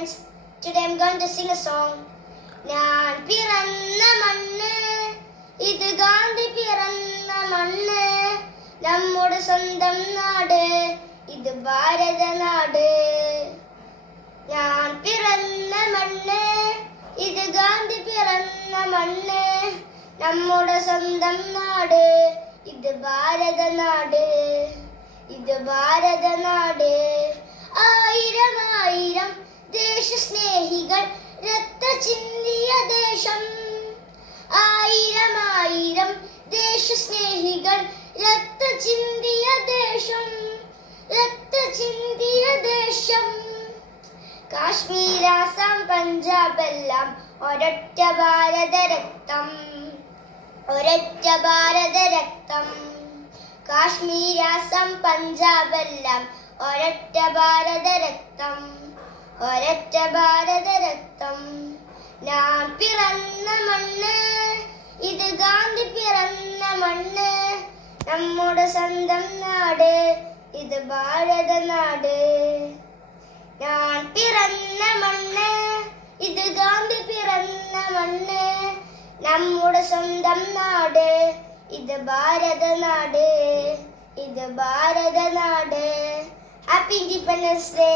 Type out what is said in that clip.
friends. Today I'm going to sing a song. ഞാൻ പിറന്ന മണ്ണ് ഇത് ഗാന്ധി പിറന്ന മണ്ണ് നമ്മുടെ സ്വന്തം നാട് ഇത് ഭാരത നാട് ഞാൻ പിറന്ന മണ്ണ് ഇത് ഗാന്ധി പിറന്ന മണ്ണ് നമ്മുടെ സ്വന്തം നാട് ഇത് ഭാരത നാട് ഇത് ഭാരത ചിന്തിയ ദേശം ആയിരം ആയിരം ദേശസ്നേഹികൾ. രക്ത ചിന്തിയ ദേശം രക്ത ചിന്തിയ ദേശം കാശ്മീർ ആസാം പഞ്ചാബ് എല്ലാം ഒരൊറ്റ ഭാരത രക്തം. ഒരൊറ്റ ഭാരത രക്തം. കാശ്മീർ ആസാം പഞ്ചാബ് എല്ലാം ഒരൊറ്റ ഭാരത രക്തം. ഒരൊറ്റ ഭാരത രക്തം. ഞാൻ പിറന്ന മണ്ണ് ഇത് ഗാന്ധി പിറന്ന മണ്ണ്. നമ്മുടെ സ്വന്തം നാട് ഇത് ഭാരത നാട്. ഞാൻ പിറന്ന മണ്ണ് ഇത് ഗാന്ധി പിറന്ന മണ്ണ്. നമ്മുടെ സ്വന്തം നാട് ഇത് ഭാരത നാട്. ഇത് ഭാരത നാട്. Happy independence day